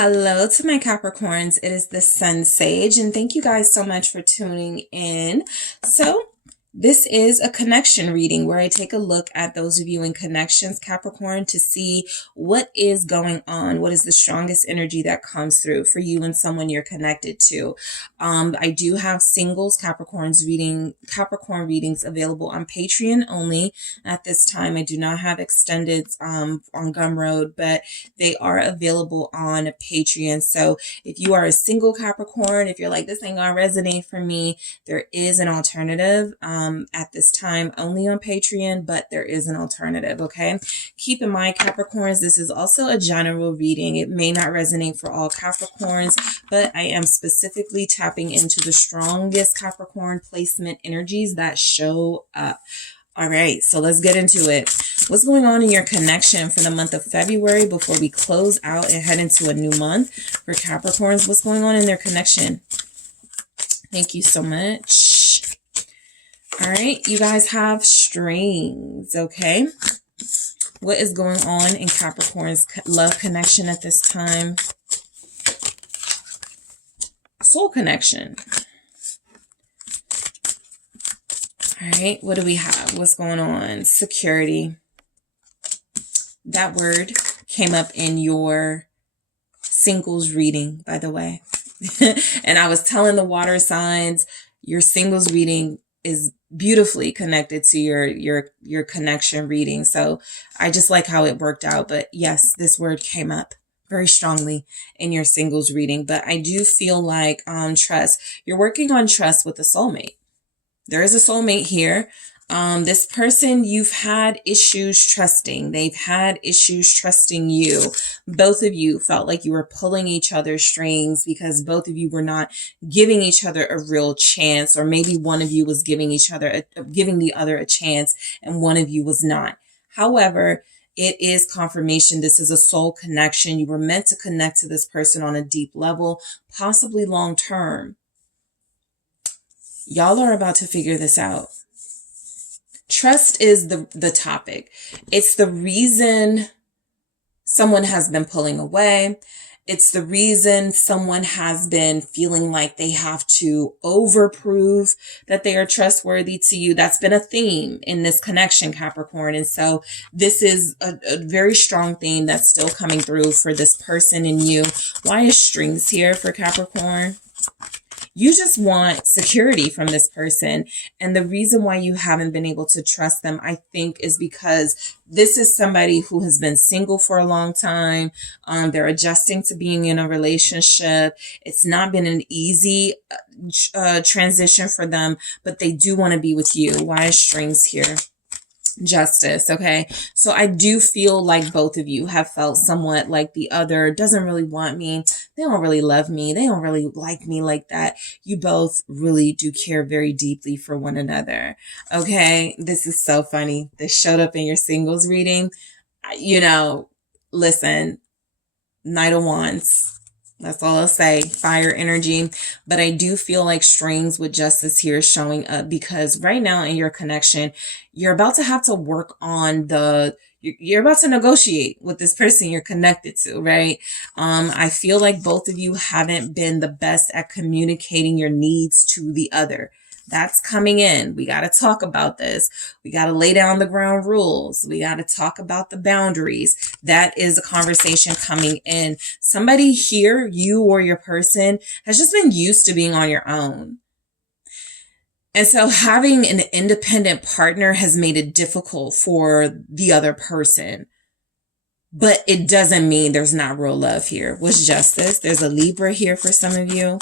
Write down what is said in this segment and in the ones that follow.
Hello to my Capricorns. It is the Sun Sage, and thank you guys so much for tuning in. This is a connection reading where I take a look at those of you in connections, Capricorn, to see what is going on. What is the strongest energy that comes through for you and someone you're connected to? I do have singles Capricorn readings available on Patreon only at this time. I do not have extended on Gumroad, but they are available on Patreon. So if you are a single Capricorn, if you're like, this ain't gonna resonate for me, there is an alternative. At this time only on Patreon, but there is an alternative. Okay, keep in mind, Capricorns, this is also a general reading. It may not resonate for all Capricorns, but I am specifically tapping into the strongest Capricorn placement energies that show up. All right, so let's get into it. What's going on in your connection for the month of February before we close out and head into a new month for Capricorns? What's going on in their connection? Thank you so much. All right, you guys have strings, okay? What is going on in Capricorn's love connection at this time? Soul connection. All right, what do we have? What's going on? Security. That word came up in your singles reading, by the way. And I was telling the water signs, your singles reading is beautifully connected to your connection reading. So I just like how it worked out. But yes, this word came up very strongly in your singles reading. But I do feel like trust. You're working on trust with a soulmate. There is a soulmate here. This person, you've had issues trusting. They've had issues trusting you. Both of you felt like you were pulling each other's strings because both of you were not giving each other a real chance, or maybe one of you was giving the other a chance and one of you was not. However, it is confirmation. This is a soul connection. You were meant to connect to this person on a deep level, possibly long term. Y'all are about to figure this out. Trust is the topic. It's the reason someone has been pulling away. It's the reason someone has been feeling like they have to overprove that they are trustworthy to you. That's been a theme in this connection, Capricorn. And so this is a very strong theme that's still coming through for this person and you. Why is strings here for Capricorn? You just want security from this person. And the reason why you haven't been able to trust them, I think, is because this is somebody who has been single for a long time. They're adjusting to being in a relationship. It's not been an easy transition for them, but they do want to be with you. Why is strings here? Justice. Okay. So I do feel like both of you have felt somewhat like the other doesn't really want me. They don't really love me. They don't really like me like that. You both really do care very deeply for one another. Okay. This is so funny. This showed up in your singles reading. Listen, Knight of Wands. That's all I'll say. Fire energy. But I do feel like strings with justice here showing up because right now in your connection, you're about to have to work on you're about to negotiate with this person you're connected to, right? I feel like both of you haven't been the best at communicating your needs to the other. That's coming in. We got to talk about this. We got to lay down the ground rules. We got to talk about the boundaries. That is a conversation coming in. Somebody here, you or your person, has just been used to being on your own. And so having an independent partner has made it difficult for the other person. But it doesn't mean there's not real love here. What's justice? There's a Libra here for some of you.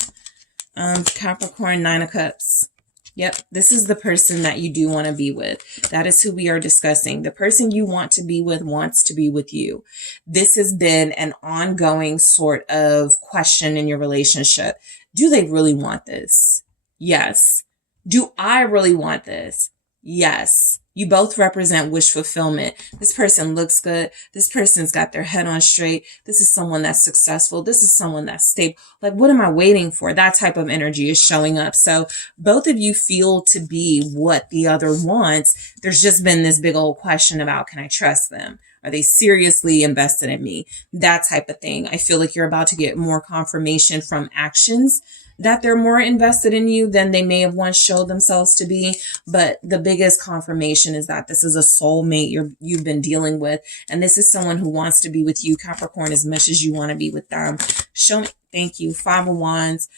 Capricorn, 9 of Cups. Yep, this is the person that you do want to be with. That is who we are discussing. The person you want to be with wants to be with you. This has been an ongoing sort of question in your relationship. Do they really want this? Yes. Do I really want this? Yes. You both represent wish fulfillment. This person looks good. This person's got their head on straight. This is someone that's successful. This is someone that's stable. Like, what am I waiting for? That type of energy is showing up. So both of you feel to be what the other wants. There's just been this big old question about, can I trust them? Are they seriously invested in me? That type of thing. I feel like you're about to get more confirmation from actions that they're more invested in you than they may have once showed themselves to be. But the biggest confirmation is that this is a soulmate you've been dealing with. And this is someone who wants to be with you, Capricorn, as much as you want to be with them. Show me. Thank you. Five of Wands.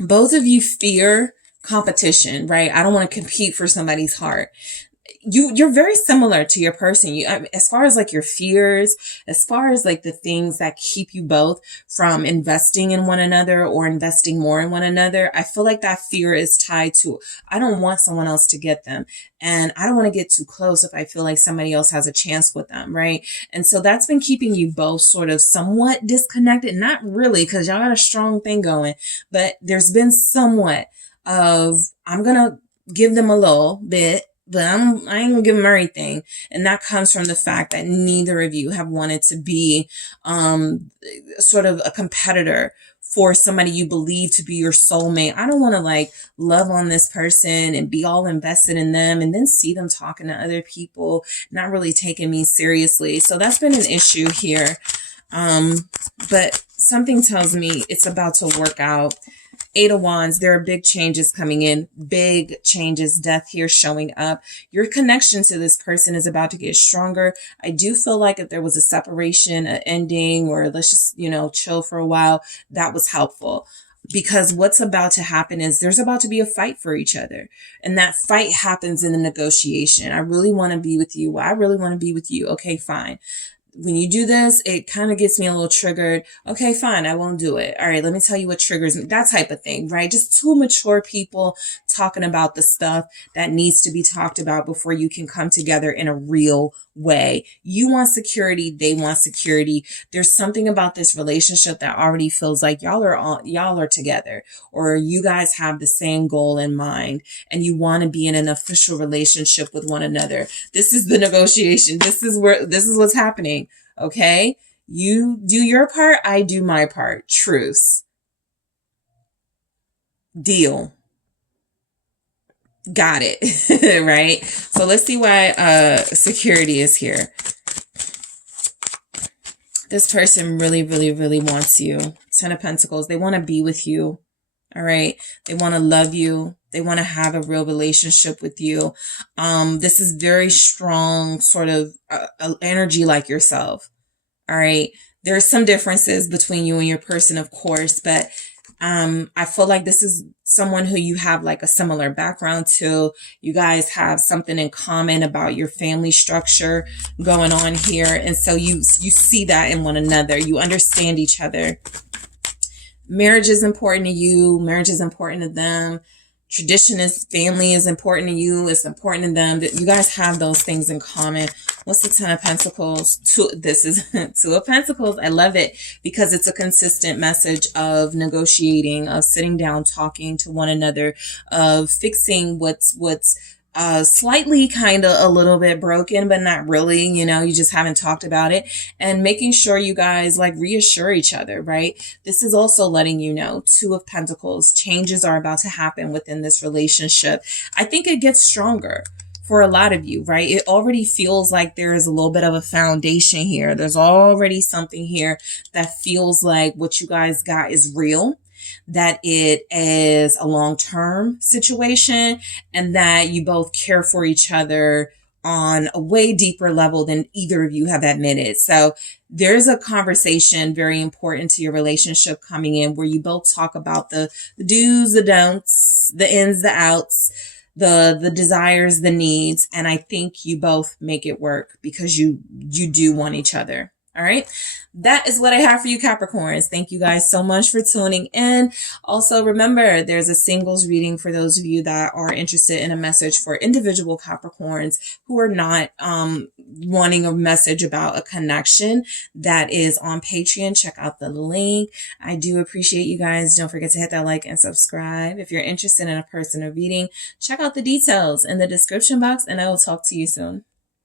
Both of you fear competition, right? I don't want to compete for somebody's heart. You're very similar to your person. As far as like your fears, as far as like the things that keep you both from investing in one another or investing more in one another, I feel like that fear is tied to, I don't want someone else to get them. And I don't want to get too close if I feel like somebody else has a chance with them, right? And so that's been keeping you both sort of somewhat disconnected. Not really, because y'all got a strong thing going, but there's been somewhat of, I'm going to give them a little bit, but I ain't gonna give them everything. And that comes from the fact that neither of you have wanted to be sort of a competitor for somebody you believe to be your soulmate. I don't want to like love on this person and be all invested in them and then see them talking to other people, not really taking me seriously. So that's been an issue here. But something tells me it's about to work out. Eight of Wands, there are big changes coming in, big changes, death here showing up. Your connection to this person is about to get stronger. I do feel like if there was a separation, an ending, or let's just, chill for a while, that was helpful. Because what's about to happen is there's about to be a fight for each other. And that fight happens in the negotiation. I really want to be with you. I really want to be with you. Okay, fine. When you do this, it kind of gets me a little triggered. Okay, fine, I won't do it. All right, let me tell you what triggers me. That type of thing, right? Just two mature people talking about the stuff that needs to be talked about before you can come together in a real way. You want security, they want security. There's something about this relationship that already feels like y'all are together, or you guys have the same goal in mind and you want to be in an official relationship with one another. This is the negotiation. This is what's happening. Okay. You do your part. I do my part. Truce. Deal. Got it. Right. So let's see why security is here. This person really, really, really wants you. Ten of Pentacles. They want to be with you. All right. They want to love you. They want to have a real relationship with you. This is very strong sort of energy like yourself. All right. There's some differences between you and your person, of course, but I feel like this is someone who you have like a similar background to. You guys have something in common about your family structure going on here. And so you see that in one another. You understand each other. Marriage is important to you. Marriage is important to them. Tradition is family is important to you. It's important to them. That you guys have those things in common. What's the Ten of Pentacles? This is Two of Pentacles. I love it because it's a consistent message of negotiating, of sitting down, talking to one another, of fixing what's slightly kind of a little bit broken, but not really, you just haven't talked about it, and making sure you guys like reassure each other, right? This is also letting you know, Two of Pentacles, changes are about to happen within this relationship. I think it gets stronger for a lot of you, right? It already feels like there is a little bit of a foundation here. There's already something here that feels like what you guys got is real, that it is a long-term situation, and that you both care for each other on a way deeper level than either of you have admitted. So there's a conversation very important to your relationship coming in where you both talk about the do's, the don'ts, the ins, the outs, the desires, the needs. And I think you both make it work because you do want each other. All right. That is what I have for you, Capricorns. Thank you guys so much for tuning in. Also, remember, there's a singles reading for those of you that are interested in a message for individual Capricorns who are not wanting a message about a connection. That is on Patreon. Check out the link. I do appreciate you guys. Don't forget to hit that like and subscribe. If you're interested in a personal reading, check out the details in the description box, and I will talk to you soon.